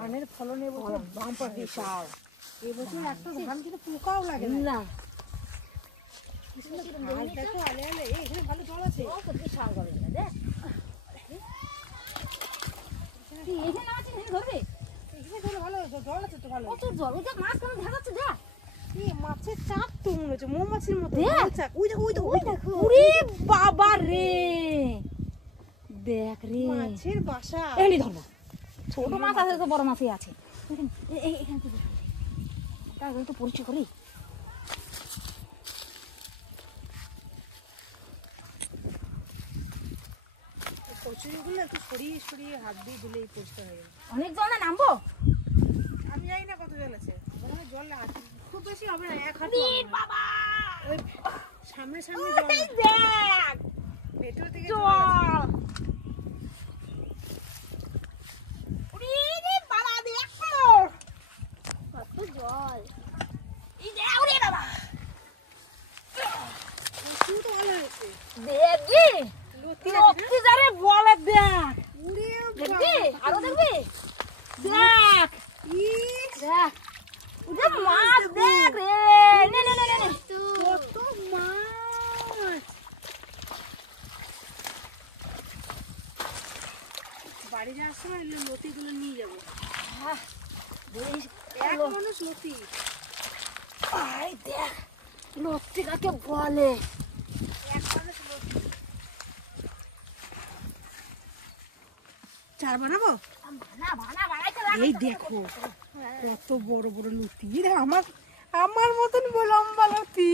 ধানের ফলন এবছর বাম্পার বিশাল। এবছর একটা ধান কিন্তু পোকাও লাগে না। দেখো আলে আলে এখানে ভালো জল আছে। বিশাল জল দেখ এখানে আছে, এখানে ধরবে। এখানে ধরে ভালো জল আছে তো ভালো। কত জল, ওই দেখ মাছ কেন দেখাচ্ছে দেখ। এই মাছের চাপ তো মনে হচ্ছে মৌমাছির মতো। ওই দেখো ওই দেখো ওই দেখো। ওরে বাবা রে, দেখ রে মাছের বাসা। এলি ধরো, ছোট মাছ আছে তো বড় মাছই আছে। এখানে তাহলে তো পরিচয় করি। কচুরিগুলো একটু সরিয়ে সরিয়ে হাত দিয়ে দিলেই পরিষ্কার হয়ে যাবে। অনেক জল না নামবো, আমি জানি না কত জল আছে। জল খুব বেশি হবে না, এক হাঁটু। বাবা ওই সামনে সামনে জল দেখ, ভেতর থেকে জল। জল এই যে ওরে বাবা, কচু তো ভালো হয়েছে। দেখবি লতি যারে বলে দেখ। দেখবি আরো দেখবি, দেখ দেখ ওরে মাছ দেখ রে। নে নে নে নে কত মাছ। বাড়ি যাওয়ার সময় লতিগুলো নিয়ে যাবো। এক মানুষ লতি। আরে দেখ লতি কাকে বলে, এক মানুষ লতি। চার বানাবো, এই দেখো কত বড় বড় লতি। আমার মতন লম্বা লতি,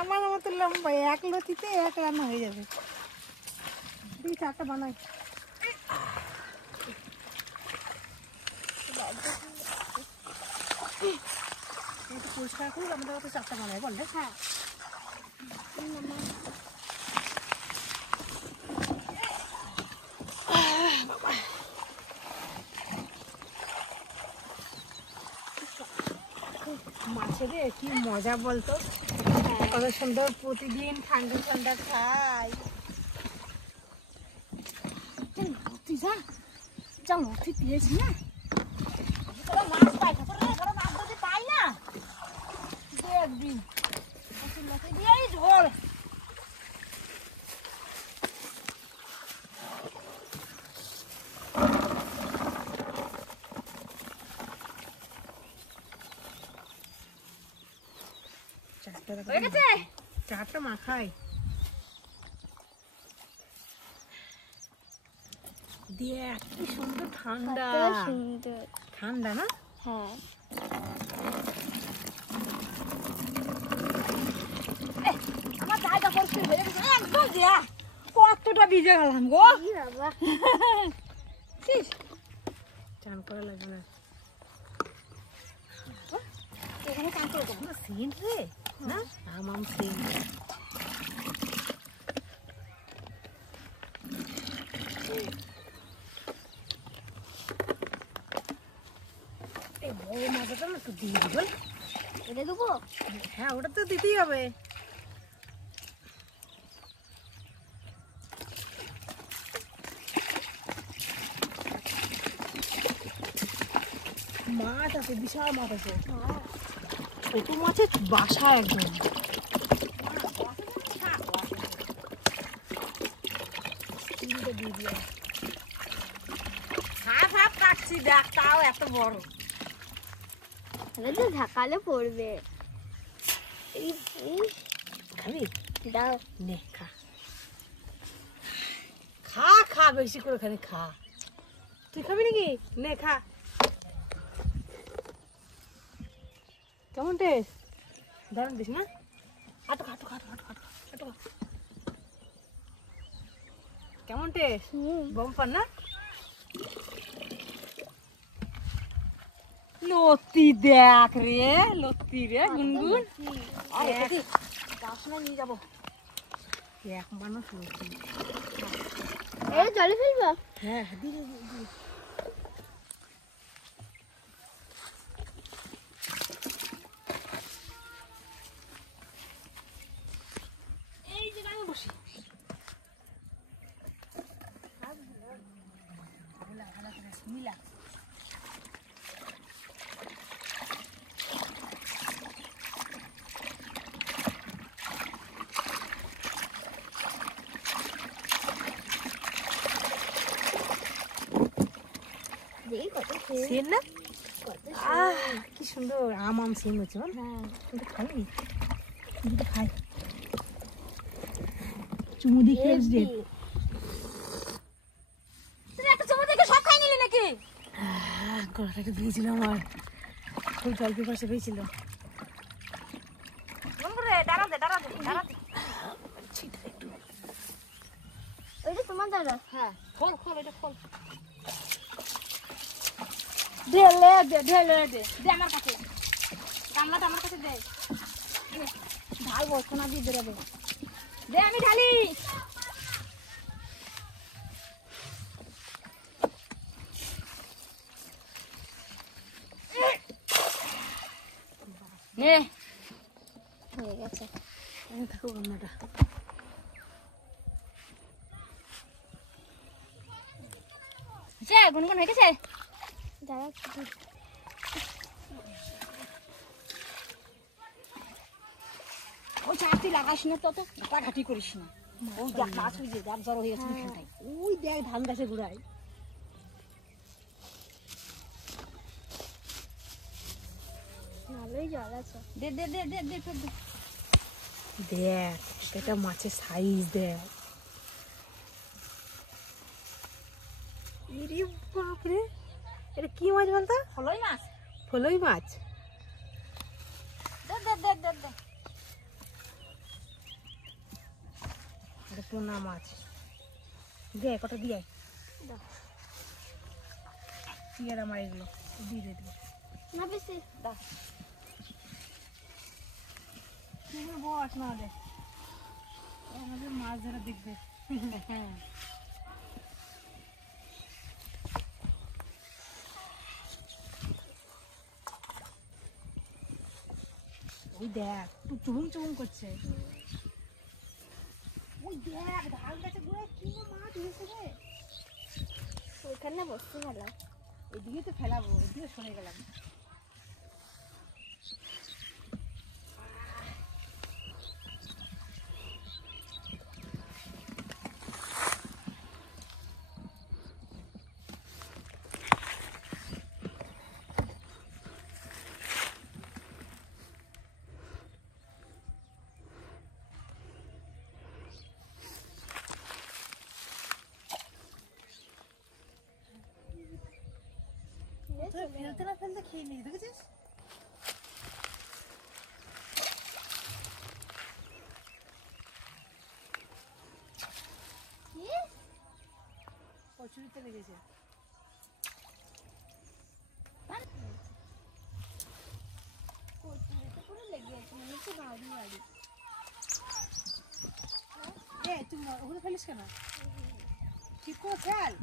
আমার মতন লম্বা। এক লতিতে এক রান্না হয়ে যাবে। তুই চারটা বানাই। পরিষ্কার করুক, আমাদের তো চারটা বানাই বললে। হ্যাঁ মাছের কি মজা বলতো, কত সুন্দর প্রতিদিন ঠান্ডা ঠান্ডা খাই। তুই যা যা লতি পেয়েছি না, মাছ পাই মাছ যদি পাই না দেখবি লতি দিয়েই ঝোল। চারটা মাখাই দেখ কি সুন্দর ঠান্ডা। ঠান্ডা না? হ্যাঁ আমার জায়গা পরিষ্কার হয়ে গেছে একদম। দেখ কতটা ভিজে গেলাম গো। চান করা লাগবে না এখানে, চান করে দেবো। সেন্ট রে না, আমার সেন্ট। এই বড় মাছটা না একটু দিয়ে দিব। এটা দেবো? হ্যাঁ ওটা তো দিতেই হবে। মাছ আছে, বিশাল মাছ আছে। ছোট মাছের বাসা একদম। হাফ হাফ কাটছি দেখ, তাও এত বড়। ঝাঁকালে পড়বে। খাবি? দাও নে খা খা খা, বেশি করে খালি খা। তুই খাবি নাকি? নে খা। কেমন টেস্ট? দারুণ দিস না? কেমন টেস্ট? বম্পার না? লতি দেখ রে, লতি রে গুনগুন। নিয়ে যাবো এক মানুষ লতি। জলে ফেলবো? হ্যাঁ দিলে এই যে আমি বসি। মিলা সেন না? কি সুন্দর আম আম সেন হচ্ছে বল। কিন্তু খাবি? কিন্তু খাই চুমু দিয়ে খেয়েছি রে। তুই একটা চুমু দিয়ে সব খাই নিলি নাকি? গলাটা একটু ভিজছিল আমার, খুব জল পিপাসা পেয়েছিল। দাঁড়া দে দাঁড়া দে দাঁড়া দে। একটু ওইটা তোমার দাদা? হ্যাঁ খোল খোল এটা খোল। ঢেলে দে ঢেলে দে। দে আমার কাছে গামলাটা, আমার কাছে দে। ঢালবো সোনা দিয়ে বেরোবে। দে আমি ঢালি। নে হয়ে গেছে। থাকো গামলাটা। গুনগুন হয়ে গেছে? দাঁড়া ওই চাকরি লাগাস না, তত ঘাটাঘাটি করিস না। ওই দেখ মাছ ওই যে দেখ জড়ো হয়ে গেছে এখানটায়। ওই দেখ ধান গাছে ঘুরায়। ভালোই জল আছে। দে দে দে দে দে দে। দেখ এটা মাছের সাইজ দেখ। ইরে বাপরে, এটা কি মাছ বলতো? ফলই মাছ। ফলই মাছ। দে দে দে দে দে। এটা পোনা মাছ। দে কটা দিয়ে দিয়ে আমার এগুলো দিয়ে দে দিবে না বেশি দা। তুমি বস না দে, আমাদের মাছ ধরা দেখবে। হ্যাঁ ওই দেখ তুই চুমুম চুমুম করছে। ওই দেখ ধান গাছে ঘুরে কি মাছ হয়েছে রে। ওইখানে বসতে গেলাম। এদিকে তো ফেলাবো, এদিকে সরে গেলাম। ফেলতে না ফেলতে খেয়ে নিয়ে দেখেছিস? কচুরিতে লেগেছে। তুই ওখানে ফেলিস কেন? ঠিক করে ফেল।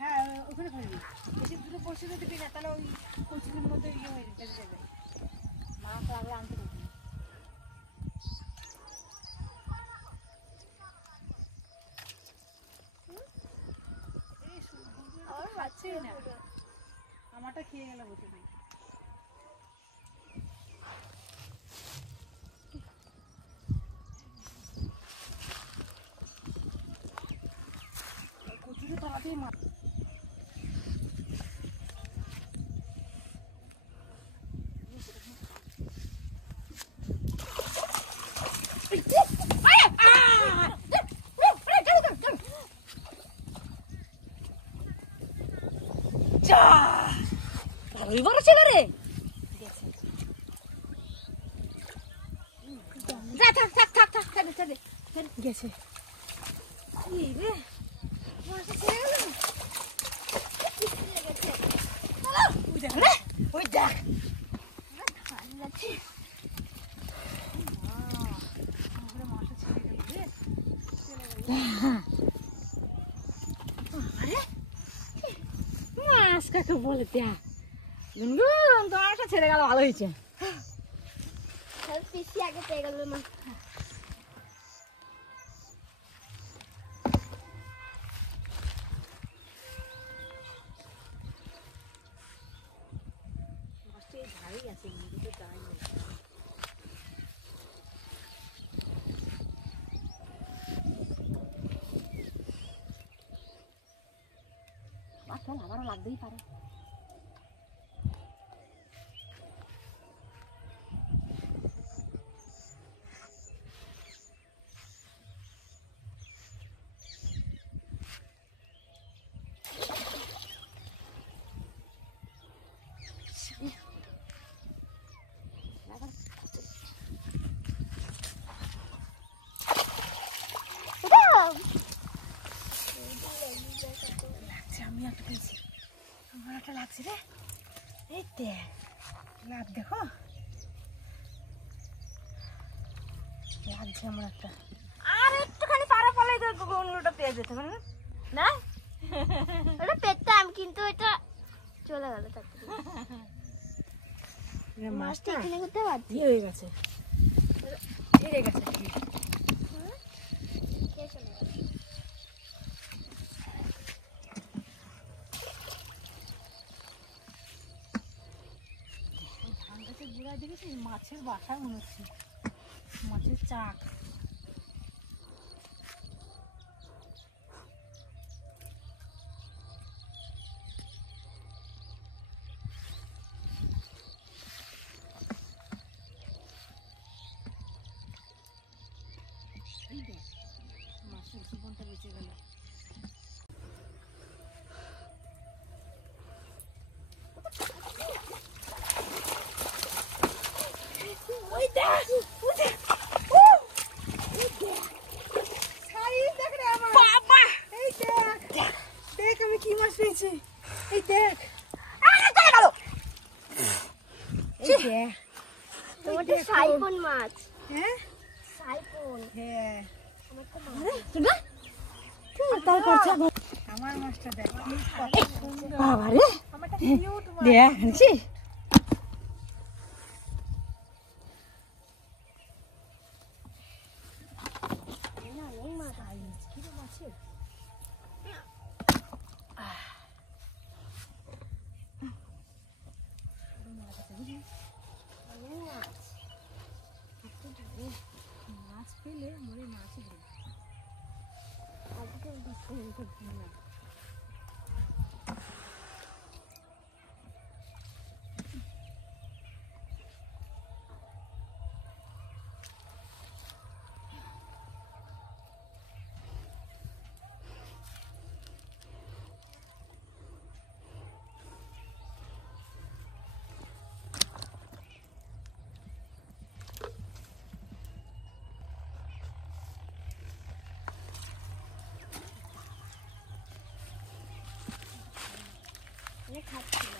হ্যাঁ ওখানে ফেলবি। বেশি দূরে পড়ছে তো দিবি না, তাহলে ওই কচুরির মধ্যে ইয়ে হয়ে যাবে। মাছ লাগলে আনতে পারবি। খাচ্ছেই না, আমারটা খেয়ে গেল বসে নাই। কচুরি তলাতেই মাছ। ভালোই বড় ছিল রে। যা থাক গেছে এই রে মাছটা ছেড়ে গেল ওই দেখ রে ওই দেখ মাছ কাকে বলে দেখ তোমারটা ছেড়ে গেল ভালো হয়েছে পিসি আগে পেয়ে গেল মাছ আমারও লাগতেই পারে আমি একটা পেয়েছি আমার একটা লাগছে রে এই দেখ লাভ দেখো লাগছে আমার একটা আর একটুখানি পাড়া পালাই তো অন্যটা পেয়ে যেতে পারে না ওটা পেতাম কিন্তু এটা চলে গেল মাছটা এখানে করতে পারছি হয়ে গেছে হেরে গেছে ধান গাছের গোড়ায় দেখেছিস মাছের বাসা মনে হচ্ছে মাছের চাক মাছের জীবনটা বেঁচে গেল ওই দেখ বাবা এই দেখ দেখ আমি কি মাছ পেয়েছি এই দেখ তোমাদের সাইফোন মাছ হ্যাঁ সাইফোন হ্যাঁ আমার আমার মাছটা দেখ মাছ পেলে মরে মাছ খাচ্ছিল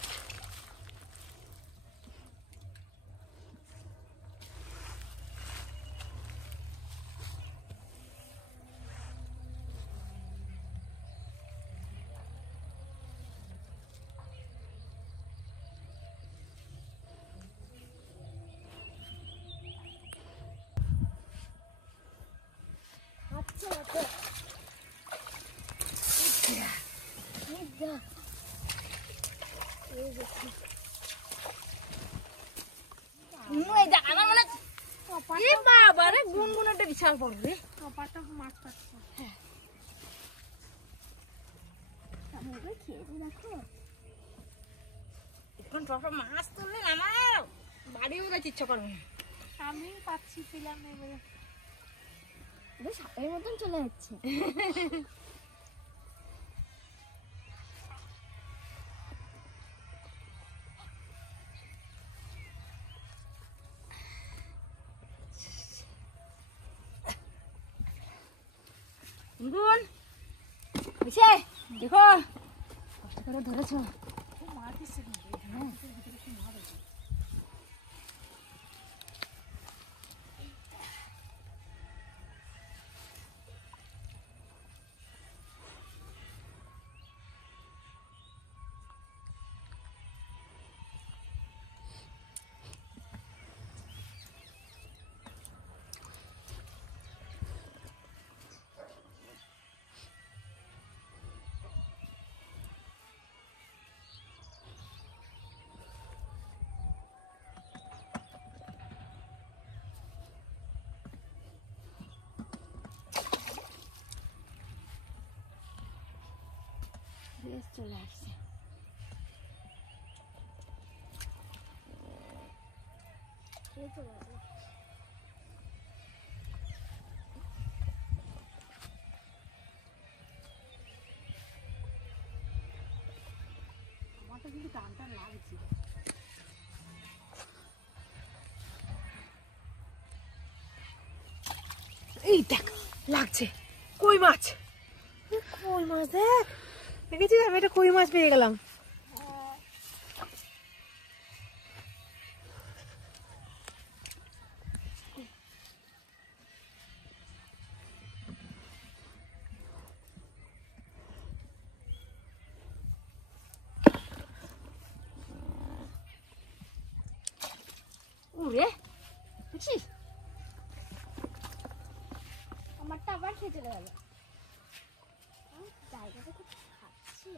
গুনগুনটা বিশাল বড় রে মাছ পাচ্ছে হ্যাঁ এখন সব মাছ তুললে আমার বাড়িও যেতে ইচ্ছা করবে না আমি পাচ্ছি ছিলাম এবারে সাপের মতন চলে যাচ্ছে গুনগুন হয়েছে দেখো কষ্ট করে ধরেছ মাছ দিচ্ছে চলে আসছে আমারটা কিন্তু টানটা লাগছে এই দেখ লাগছে কই মাছ দেখ দেখেছিস আমি একটা কই মাছ পেয়ে গেলাম বুঝছিস আমারটা আবার খেয়ে চলে গেল জায়গাটা খুব খাচ্ছি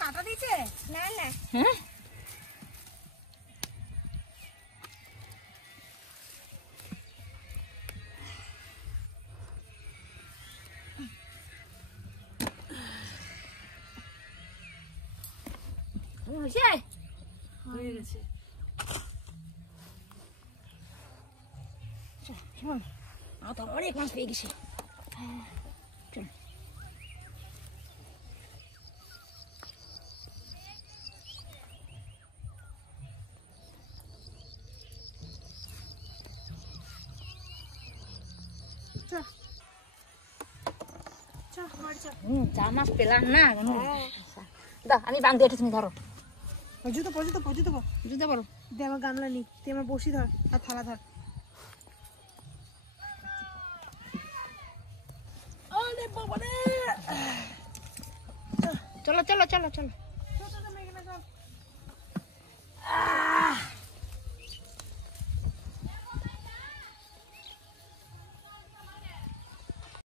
কাটা দিয়েছে না না হ্যাঁ হয়ে গেছে শোন তো অনেক মাছ পেয়ে গেছি চল চার মাস পেলাম না দা আমি বান্ধি এটা তুমি ধরো জুতো পড়ো দে আমার গামলা নি তুই আমার বসি ধর আর থালা ধর চলো